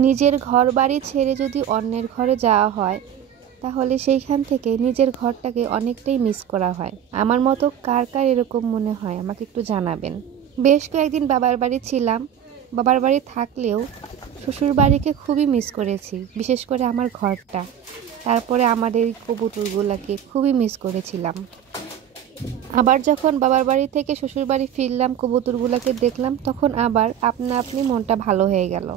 নিজের ঘর বাড়ি ছেড়ে যদি অন্যের ঘরে যাওয়া হয় তাহলে সেইখান থেকে নিজের ঘরটাকে অনেকটাই মিস করা হয়। আমার মতো কার কার এরকম মনে হয় আমাকে একটু জানাবেন। বেশ কয়েকদিন বাবার বাড়ি ছিলাম, বাবার বাড়ি থাকলেও শ্বশুর বাড়িকে খুবই মিস করেছি, বিশেষ করে আমার ঘরটা। তারপরে আমাদের কবুতরগুলোকে খুবই মিস করেছিলাম। আবার যখন বাবার বাড়ি থেকে শ্বশুর বাড়ি ফিরলাম, কবুতরগুলোকে দেখলাম, তখন আবার আপনা আপনি মনটা ভালো হয়ে গেল।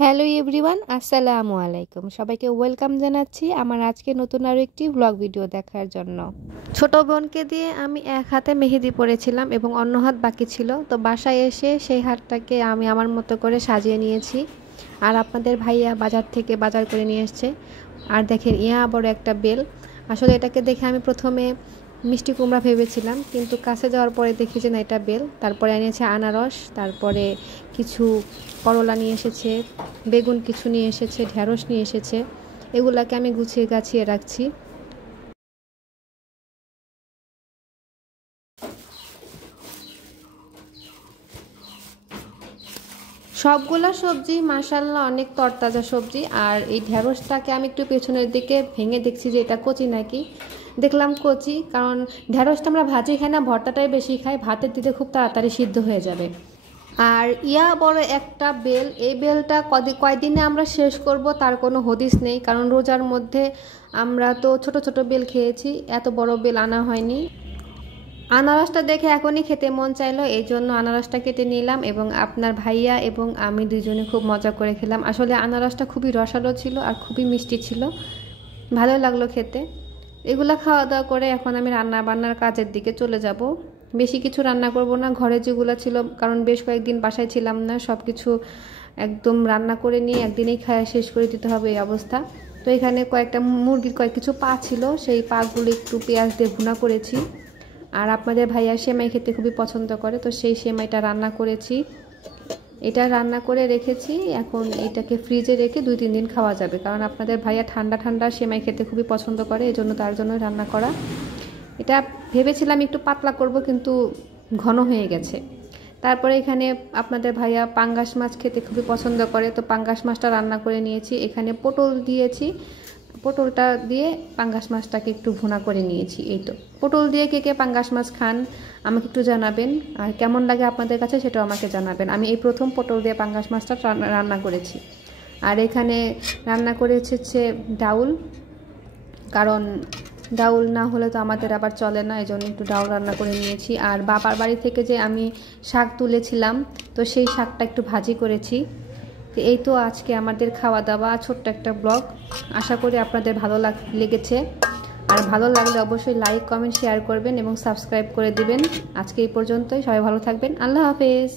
হ্যালো এভরিওয়ান, আসসালামু আলাইকুম। সবাইকে ওয়েলকাম জানাচ্ছি আমার আজকে নতুন আরও একটি ব্লগ ভিডিও দেখার জন্য। ছোট বোনকে দিয়ে আমি এক হাতে মেহেদি পরেছিলাম এবং অন্য হাত বাকি ছিল, তো বাসায় এসে সেই হাতটাকে আমি আমার মতো করে সাজিয়ে নিয়েছি। আর আপনাদের ভাইয়া বাজার থেকে বাজার করে নিয়ে এসছে। আর দেখেন ইয়া বড় একটা বেল। আসলে এটাকে দেখে আমি প্রথমে মিষ্টি কুমড়া ভেবেছিলাম, কিন্তু কাছে যাওয়ার পরে দেখি যে না, এটা বেল। তারপরে এনেছে আনারস, তারপরে কিছু করলা নিয়ে এসেছে, বেগুন কিছু নিয়ে এসেছে, ঢেঁড়স নিয়ে এসেছে। এগুলাকে আমি গুছিয়ে গাছিয়ে রাখছি। সবগুলা সবজি মাশাআল্লাহ অনেক তরতাজা সবজি। আর এই ঢেঁড়সটাকে আমি একটু পেছনের দিকে ভেঙে দেখছি যে এটা কচি নাকি। দেখলাম কচি, কারণ ঢেঁড়সটা আমরা ভাজি খাই না, ভর্তাটাই বেশি খাই, ভাতের দিতে খুব তাড়াতাড়ি সিদ্ধ হয়ে যাবে। আর ইয়া বড় একটা বেল, এই বেলটা কয়দিনে আমরা শেষ করব তার কোনো হদিস নেই, কারণ রোজার মধ্যে আমরা তো ছোট ছোট বেল খেয়েছি, এত বড় বেল আনা হয়নি। আনারসটা দেখে এখনই খেতে মন চাইলো, এই জন্য আনারসটা কেটে নিলাম এবং আপনার ভাইয়া এবং আমি দুজনে খুব মজা করে খেলাম। আসলে আনারসটা খুবই রসালো ছিল আর খুবই মিষ্টি ছিল, ভালো লাগলো খেতে। এগুলা খাওয়া দাওয়া করে এখন আমি রান্না বান্নার কাজের দিকে চলে যাব। বেশি কিছু রান্না করব না, ঘরে যেগুলো ছিল, কারণ বেশ কয়েকদিন বাসায় ছিলাম না, সব কিছু একদম রান্না করে নিয়ে একদিনেই খাওয়া শেষ করে দিতে হবে এই অবস্থা। তো এখানে কয়েকটা মুরগির কিছু পা ছিল, সেই পাগুলো একটু পেঁয়াজ দিয়ে ভুনা করেছি। আর আপনাদের ভাইয়া সেমাই খেতে খুবই পছন্দ করে, তো সেই সেমাইটা রান্না করেছি। এটা রান্না করে রেখেছি, এখন এটাকে ফ্রিজে রেখে 2-3 দিন খাওয়া যাবে, কারণ আপনাদের ভাইয়া ঠান্ডা ঠান্ডা সেমাই খেতে খুবই পছন্দ করে, এই জন্য তার জন্য রান্না করা। এটা ভেবেছিলাম একটু পাতলা করব, কিন্তু ঘন হয়ে গেছে। তারপরে এখানে আপনাদের ভাইয়া পাঙ্গাস মাছ খেতে খুবই পছন্দ করে, তো পাঙ্গাস মাছটা রান্না করে নিয়েছি। এখানে পটল দিয়েছি, পটলটা দিয়ে পাঙ্গাস মাছটাকে একটু ভুনা করে নিয়েছি। এই তো, পটল দিয়ে কে কে পাঙ্গাস মাছ খান আমাকে একটু জানাবেন, আর কেমন লাগে আপনাদের কাছে সেটাও আমাকে জানাবেন। আমি এই প্রথম পটল দিয়ে পাঙ্গাস মাছটা রান্না করেছি। আর এখানে রান্না করেছে ডাউল, কারণ ডাউল না হলে তো আমাদের আবার চলে না, এই জন্য একটু ডাউল রান্না করে নিয়েছি। আর বাবার বাড়ি থেকে যে আমি শাক তুলেছিলাম, তো সেই শাকটা একটু ভাজি করেছি। এই তো আজকে আমাদের খাওয়া দাওয়া, ছোট্ট একটা ব্লগ। আশা করি আপনাদের ভালো লেগেছে। আর ভালো লাগলে অবশ্যই লাইক, কমেন্ট, শেয়ার করবেন এবং সাবস্ক্রাইব করে দিবেন। আজকে এই পর্যন্তই, সবাই ভালো থাকবেন। আল্লাহ হাফেজ।